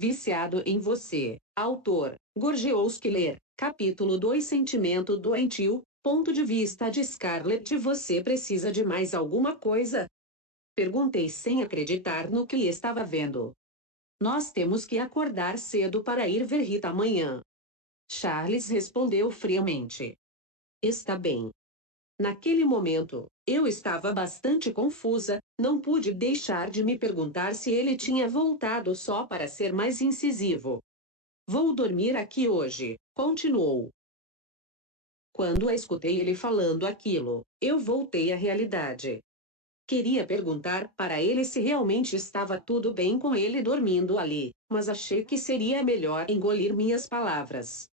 Viciado em você. Autor: Gorgiouski Ler. Capítulo 2. Sentimento doentio. Ponto de vista de Scarlett. Você precisa de mais alguma coisa? Perguntei sem acreditar no que estava vendo. Nós temos que acordar cedo para ir ver Rita amanhã. Charles respondeu friamente. Está bem. Naquele momento, eu estava bastante confusa, não pude deixar de me perguntar se ele tinha voltado só para ser mais incisivo. Vou dormir aqui hoje, continuou. Quando a escutei ele falando aquilo, eu voltei à realidade. Queria perguntar para ele se realmente estava tudo bem com ele dormindo ali, mas achei que seria melhor engolir minhas palavras.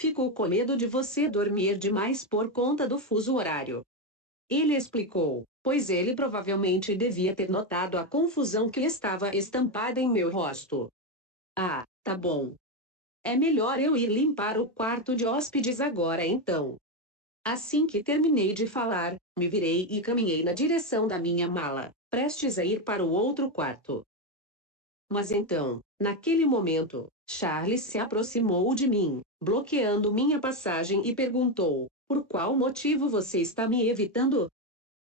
Ficou com medo de você dormir demais por conta do fuso horário. Ele explicou, pois ele provavelmente devia ter notado a confusão que estava estampada em meu rosto. Ah, tá bom. É melhor eu ir limpar o quarto de hóspedes agora então. Assim que terminei de falar, me virei e caminhei na direção da minha mala, prestes a ir para o outro quarto. Mas então, naquele momento, Charles se aproximou de mim, bloqueando minha passagem e perguntou: por qual motivo você está me evitando?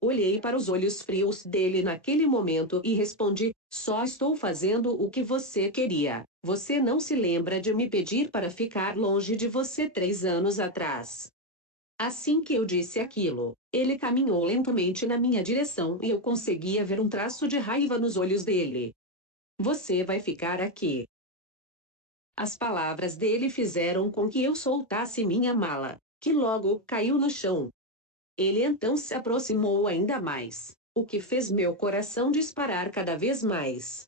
Olhei para os olhos frios dele naquele momento e respondi: só estou fazendo o que você queria. Você não se lembra de me pedir para ficar longe de você 3 anos atrás. Assim que eu disse aquilo, ele caminhou lentamente na minha direção e eu conseguia ver um traço de raiva nos olhos dele. Você vai ficar aqui. As palavras dele fizeram com que eu soltasse minha mala, que logo caiu no chão. Ele então se aproximou ainda mais, o que fez meu coração disparar cada vez mais.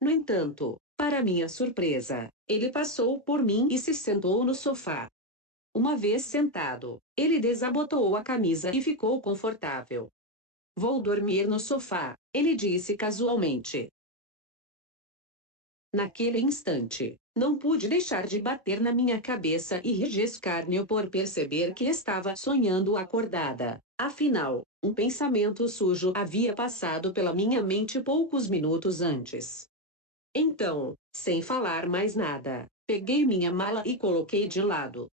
No entanto, para minha surpresa, ele passou por mim e se sentou no sofá. Uma vez sentado, ele desabotoou a camisa e ficou confortável. Vou dormir no sofá, ele disse casualmente. Naquele instante, não pude deixar de bater na minha cabeça e rir de escárnio por perceber que estava sonhando acordada. Afinal, um pensamento sujo havia passado pela minha mente poucos minutos antes. Então, sem falar mais nada, peguei minha mala e coloquei de lado.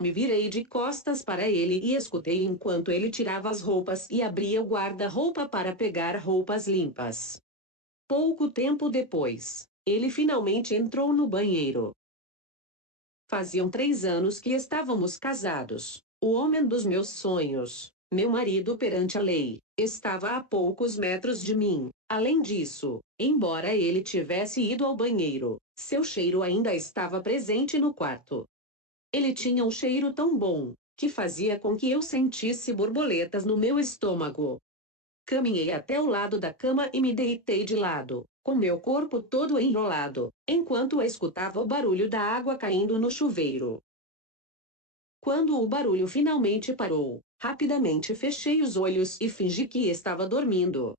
Me virei de costas para ele e escutei enquanto ele tirava as roupas e abria o guarda-roupa para pegar roupas limpas. Pouco tempo depois, ele finalmente entrou no banheiro. Faziam 3 anos que estávamos casados. O homem dos meus sonhos, meu marido perante a lei, estava a poucos metros de mim. Além disso, embora ele tivesse ido ao banheiro, seu cheiro ainda estava presente no quarto. Ele tinha um cheiro tão bom, que fazia com que eu sentisse borboletas no meu estômago. Caminhei até o lado da cama e me deitei de lado, com meu corpo todo enrolado, enquanto escutava o barulho da água caindo no chuveiro. Quando o barulho finalmente parou, rapidamente fechei os olhos e fingi que estava dormindo.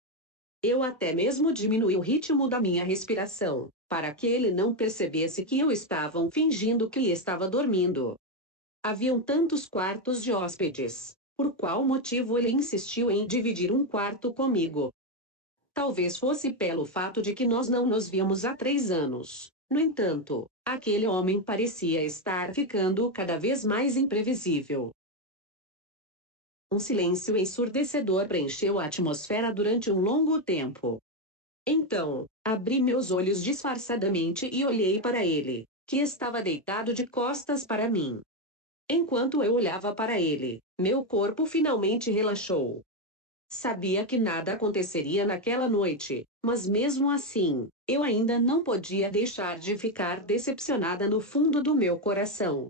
Eu até mesmo diminui o ritmo da minha respiração, para que ele não percebesse que eu estava fingindo que estava dormindo. Haviam tantos quartos de hóspedes. Por qual motivo ele insistiu em dividir um quarto comigo? Talvez fosse pelo fato de que nós não nos víamos há 3 anos. No entanto, aquele homem parecia estar ficando cada vez mais imprevisível. Um silêncio ensurdecedor preencheu a atmosfera durante um longo tempo. Então, abri meus olhos disfarçadamente e olhei para ele, que estava deitado de costas para mim. Enquanto eu olhava para ele, meu corpo finalmente relaxou. Sabia que nada aconteceria naquela noite, mas mesmo assim, eu ainda não podia deixar de ficar decepcionada no fundo do meu coração.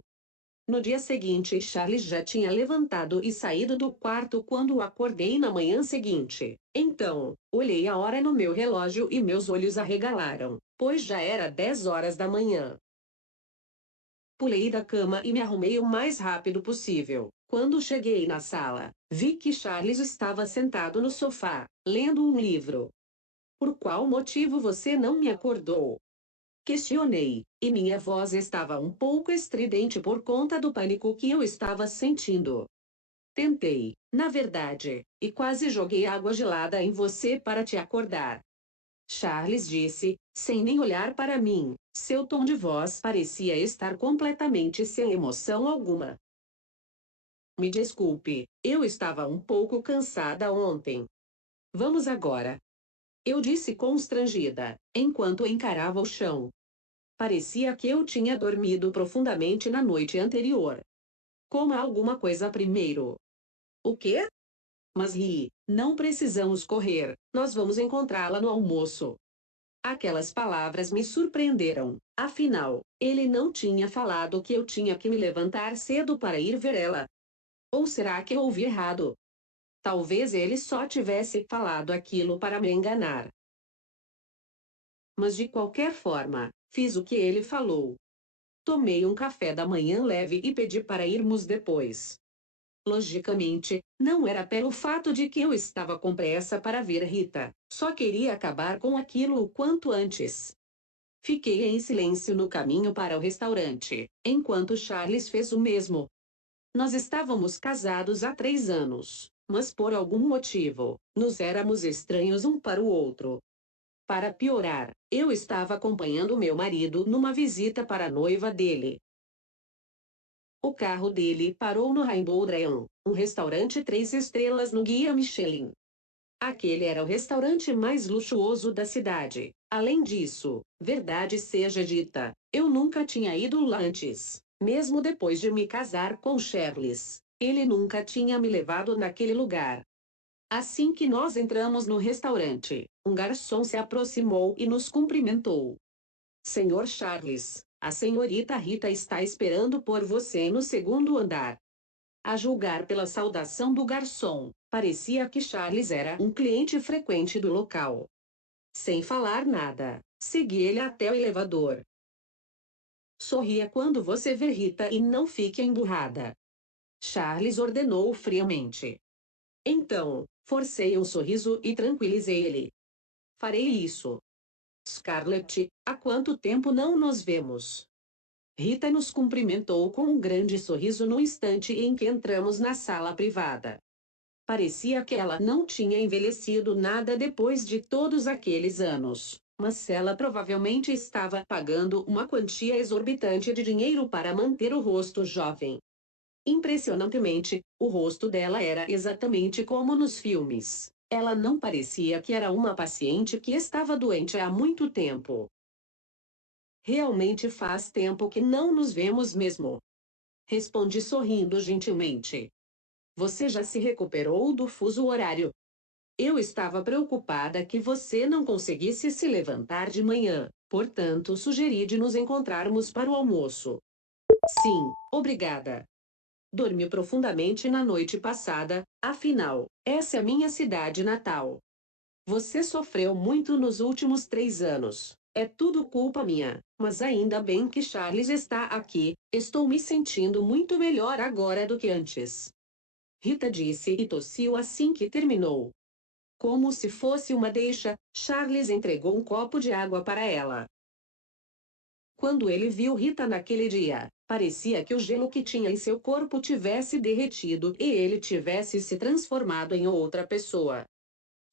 No dia seguinte, Charles já tinha levantado e saído do quarto quando acordei na manhã seguinte. Então, olhei a hora no meu relógio e meus olhos arregalaram, pois já era 10 horas da manhã. Pulei da cama e me arrumei o mais rápido possível. Quando cheguei na sala, vi que Charles estava sentado no sofá, lendo um livro. Por qual motivo você não me acordou? Questionei, e minha voz estava um pouco estridente por conta do pânico que eu estava sentindo. Tentei, na verdade, e quase joguei água gelada em você para te acordar. Charles disse, sem nem olhar para mim. Seu tom de voz parecia estar completamente sem emoção alguma. Me desculpe, eu estava um pouco cansada ontem. Vamos agora. Eu disse constrangida, enquanto encarava o chão. Parecia que eu tinha dormido profundamente na noite anterior. Coma alguma coisa primeiro. O quê? Mas ri, não precisamos correr, nós vamos encontrá-la no almoço. Aquelas palavras me surpreenderam, afinal, ele não tinha falado que eu tinha que me levantar cedo para ir ver ela. Ou será que eu ouvi errado? Talvez ele só tivesse falado aquilo para me enganar. Mas de qualquer forma, fiz o que ele falou. Tomei um café da manhã leve e pedi para irmos depois. Logicamente, não era pelo fato de que eu estava com pressa para ver Rita, só queria acabar com aquilo o quanto antes. Fiquei em silêncio no caminho para o restaurante, enquanto Charles fez o mesmo. Nós estávamos casados há 3 anos, mas por algum motivo, nos éramos estranhos um para o outro. Para piorar, eu estava acompanhando meu marido numa visita para a noiva dele. O carro dele parou no Rainbow Dream, um restaurante 3 estrelas no Guia Michelin. Aquele era o restaurante mais luxuoso da cidade. Além disso, verdade seja dita, eu nunca tinha ido lá antes, mesmo depois de me casar com Charles. Ele nunca tinha me levado naquele lugar. Assim que nós entramos no restaurante, um garçom se aproximou e nos cumprimentou. Senhor Charles, a senhorita Rita está esperando por você no segundo andar. A julgar pela saudação do garçom, parecia que Charles era um cliente frequente do local. Sem falar nada, segui ele até o elevador. Sorria quando você vê Rita e não fique emburrada. Charles ordenou friamente. Então, forcei um sorriso e tranquilizei ele. Farei isso. Scarlett, há quanto tempo não nos vemos? Rita nos cumprimentou com um grande sorriso no instante em que entramos na sala privada. Parecia que ela não tinha envelhecido nada depois de todos aqueles anos, mas ela provavelmente estava pagando uma quantia exorbitante de dinheiro para manter o rosto jovem. Impressionantemente, o rosto dela era exatamente como nos filmes. Ela não parecia que era uma paciente que estava doente há muito tempo. Realmente faz tempo que não nos vemos mesmo. Respondi sorrindo gentilmente. Você já se recuperou do fuso horário? Eu estava preocupada que você não conseguisse se levantar de manhã, portanto sugeri de nos encontrarmos para o almoço. Sim, obrigada. Dormi profundamente na noite passada, afinal, essa é minha cidade natal. Você sofreu muito nos últimos 3 anos. É tudo culpa minha, mas ainda bem que Charles está aqui, estou me sentindo muito melhor agora do que antes. Rita disse e tossiu assim que terminou. Como se fosse uma deixa, Charles entregou um copo de água para ela. Quando ele viu Rita naquele dia, parecia que o gelo que tinha em seu corpo tivesse derretido e ele tivesse se transformado em outra pessoa.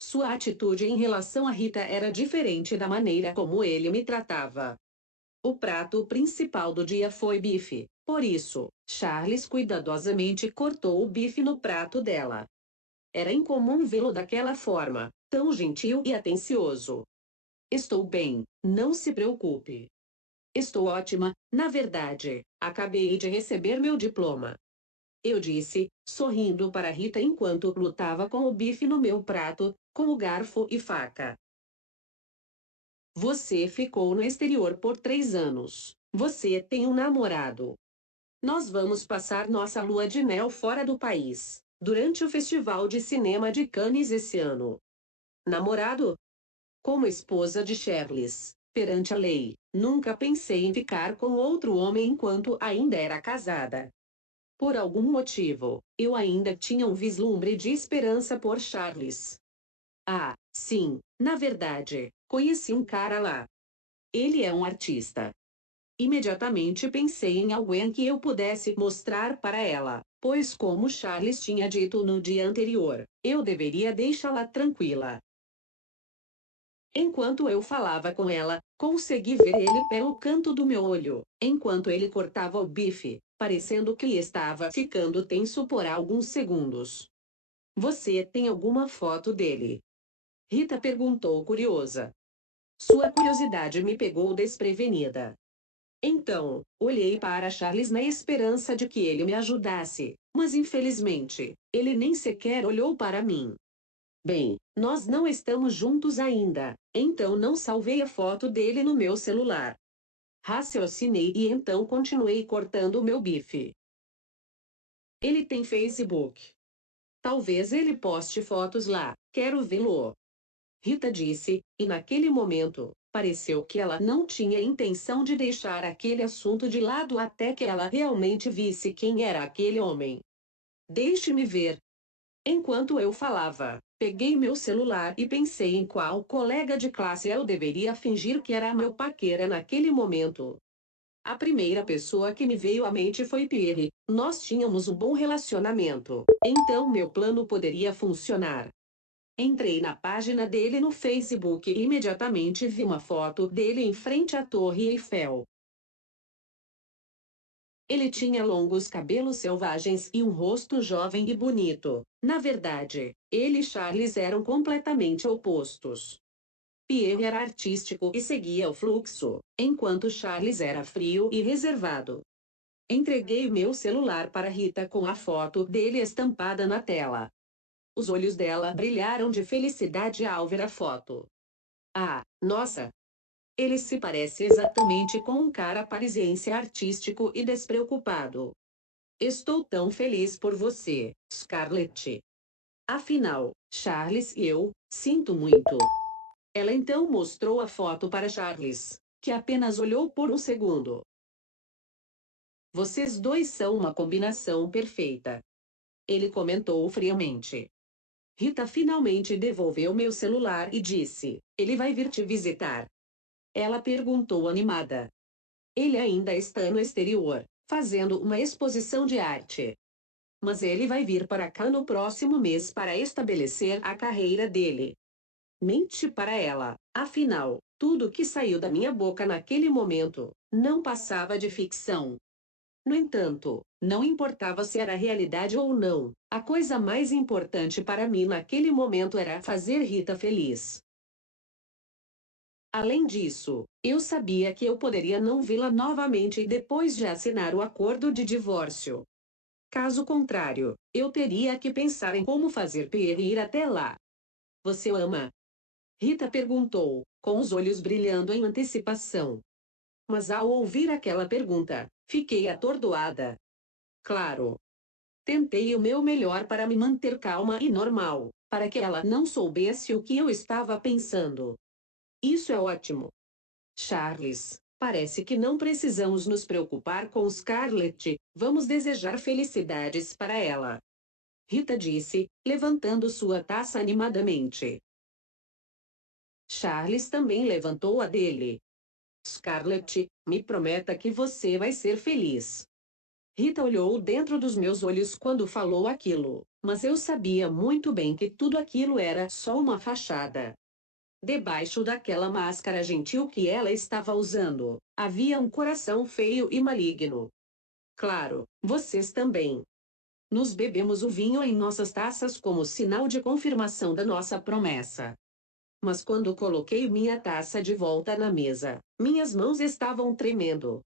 Sua atitude em relação a Rita era diferente da maneira como ele me tratava. O prato principal do dia foi bife, por isso, Charles cuidadosamente cortou o bife no prato dela. Era incomum vê-lo daquela forma, tão gentil e atencioso. Estou bem, não se preocupe. Estou ótima, na verdade, acabei de receber meu diploma. Eu disse, sorrindo para Rita enquanto lutava com o bife no meu prato, com o garfo e faca. Você ficou no exterior por 3 anos. Você tem um namorado. Nós vamos passar nossa lua de mel fora do país, durante o Festival de Cinema de Cannes esse ano. Namorado? Como esposa de Charles, perante a lei, nunca pensei em ficar com outro homem enquanto ainda era casada. Por algum motivo, eu ainda tinha um vislumbre de esperança por Charles. Ah, sim, na verdade, conheci um cara lá. Ele é um artista. Imediatamente pensei em alguém que eu pudesse mostrar para ela, pois, como Charles tinha dito no dia anterior, eu deveria deixá-la tranquila. Enquanto eu falava com ela, consegui ver ele pelo canto do meu olho, enquanto ele cortava o bife, parecendo que estava ficando tenso por alguns segundos. Você tem alguma foto dele? Rita perguntou curiosa. Sua curiosidade me pegou desprevenida. Então, olhei para Charles na esperança de que ele me ajudasse, mas infelizmente, ele nem sequer olhou para mim. Bem, nós não estamos juntos ainda, então não salvei a foto dele no meu celular. Raciocinei e então continuei cortando o meu bife. Ele tem Facebook. Talvez ele poste fotos lá, quero vê-lo. Rita disse, e naquele momento, pareceu que ela não tinha intenção de deixar aquele assunto de lado até que ela realmente visse quem era aquele homem. Deixe-me ver. Enquanto eu falava, peguei meu celular e pensei em qual colega de classe eu deveria fingir que era meu paquera naquele momento. A primeira pessoa que me veio à mente foi Pierre. Nós tínhamos um bom relacionamento, então meu plano poderia funcionar. Entrei na página dele no Facebook e imediatamente vi uma foto dele em frente à Torre Eiffel. Ele tinha longos cabelos selvagens e um rosto jovem e bonito. Na verdade, ele e Charles eram completamente opostos. Pierre era artístico e seguia o fluxo, enquanto Charles era frio e reservado. Entreguei meu celular para Rita com a foto dele estampada na tela. Os olhos dela brilharam de felicidade ao ver a foto. Ah, nossa! Ele se parece exatamente com um cara parisiense artístico e despreocupado. Estou tão feliz por você, Scarlett. Afinal, Charles e eu, sinto muito. Ela então mostrou a foto para Charles, que apenas olhou por um segundo. Vocês dois são uma combinação perfeita. Ele comentou friamente. Rita finalmente devolveu meu celular e disse: Ele vai vir te visitar. Ela perguntou animada. Ele ainda está no exterior, fazendo uma exposição de arte. Mas ele vai vir para cá no próximo mês para estabelecer a carreira dele. Mente para ela, afinal, tudo que saiu da minha boca naquele momento não passava de ficção. No entanto, não importava se era realidade ou não, a coisa mais importante para mim naquele momento era fazer Rita feliz. Além disso, eu sabia que eu poderia não vê-la novamente depois de assinar o acordo de divórcio. Caso contrário, eu teria que pensar em como fazer Pierre ir até lá. Você o ama? Rita perguntou, com os olhos brilhando em antecipação. Mas ao ouvir aquela pergunta, fiquei atordoada. Claro. Tentei o meu melhor para me manter calma e normal, para que ela não soubesse o que eu estava pensando. Isso é ótimo. Charles, parece que não precisamos nos preocupar com Scarlett, vamos desejar felicidades para ela. Rita disse, levantando sua taça animadamente. Charles também levantou a dele. Scarlett, me prometa que você vai ser feliz. Rita olhou dentro dos meus olhos quando falou aquilo, mas eu sabia muito bem que tudo aquilo era só uma fachada. Debaixo daquela máscara gentil que ela estava usando, havia um coração feio e maligno. Claro, vocês também. Nos bebemos o vinho em nossas taças como sinal de confirmação da nossa promessa. Mas quando coloquei minha taça de volta na mesa, minhas mãos estavam tremendo.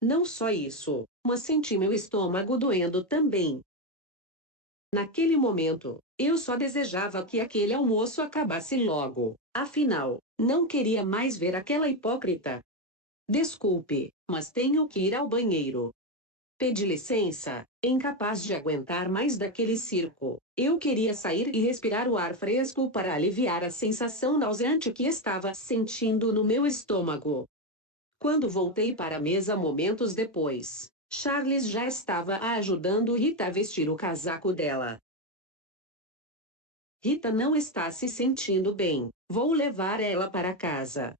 Não só isso, mas senti meu estômago doendo também. Naquele momento, eu só desejava que aquele almoço acabasse logo. Afinal, não queria mais ver aquela hipócrita. Desculpe, mas tenho que ir ao banheiro. Pedi licença, incapaz de aguentar mais daquele circo. Eu queria sair e respirar o ar fresco para aliviar a sensação nauseante que estava sentindo no meu estômago. Quando voltei para a mesa momentos depois, Charles já estava ajudando Rita a vestir o casaco dela. Rita não está se sentindo bem. Vou levar ela para casa.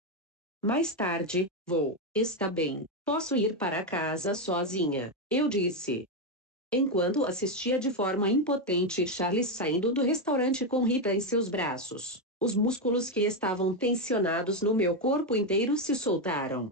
Mais tarde, vou. Está bem. Posso ir para casa sozinha, eu disse. Enquanto assistia de forma impotente Charles saindo do restaurante com Rita em seus braços, Os músculos que estavam tensionados no meu corpo inteiro se soltaram.